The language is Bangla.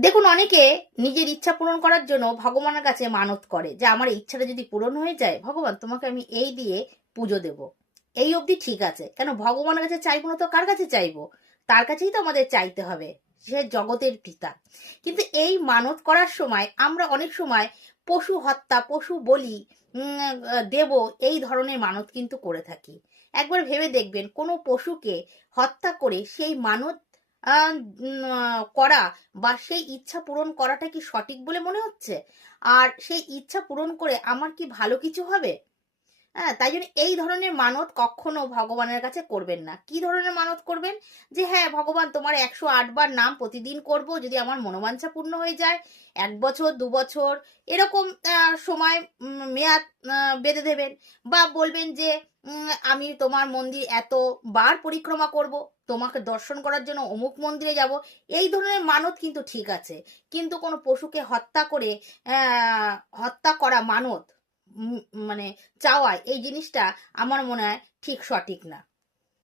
দেখুন, অনেকে নিজের ইচ্ছা পূরণ করার জন্য ভগবানের কাছে মানত করে যে আমার ইচ্ছাটা যদি পূরণ হয়ে যায়, ভগবান তোমাকে আমি এই দিয়ে পুজো দেব। এই অবধি ঠিক আছে, কেন ভগবানের কাছে চাইবো না তো কার কাছে চাইবো? তার কাছেই তো আমাদের চাইতে হবে, সে জগতের পিতা। কিন্তু এই মানত করার সময় আমরা অনেক সময় পশু হত্যা, পশু বলি দেব, এই ধরনের মানত কিন্তু করে থাকি। একবার ভেবে দেখবেন, কোনো পশুকে হত্যা করে সেই মানত করা বা সেই ইচ্ছা পূরণ করাটা কি সঠিক বলে মনে হচ্ছে? আর সেই ইচ্ছা পূরণ করে আমার কি ভালো কিছু হবে? হ্যাঁ, তাই জন্য এই ধরনের মানত কখনো ভগবানের কাছে করবেন না। কি ধরনের মানত করবেন? যে হ্যাঁ, ভগবান তোমার ১০৮ বার নাম প্রতিদিন করব, যদি আমার মনোবাঞ্ছা পূর্ণ হয়ে যায়। ১ বছর, ২ বছর এরকম সময় মেয়াদ বেঁধে দেবেন। বা বলবেন যে আমি তোমার মন্দির এতবার পরিক্রমা করব, তোমাকে দর্শন করার জন্য অমুক মন্দিরে যাব। এই ধরনের মানত কিন্তু ঠিক আছে। কিন্তু কোনো পশুকে হত্যা করে অ্যা হত্যা করা মানত উম মানে চাওয়ায়, এই জিনিসটা আমার মনে হয় ঠিক সঠিক না।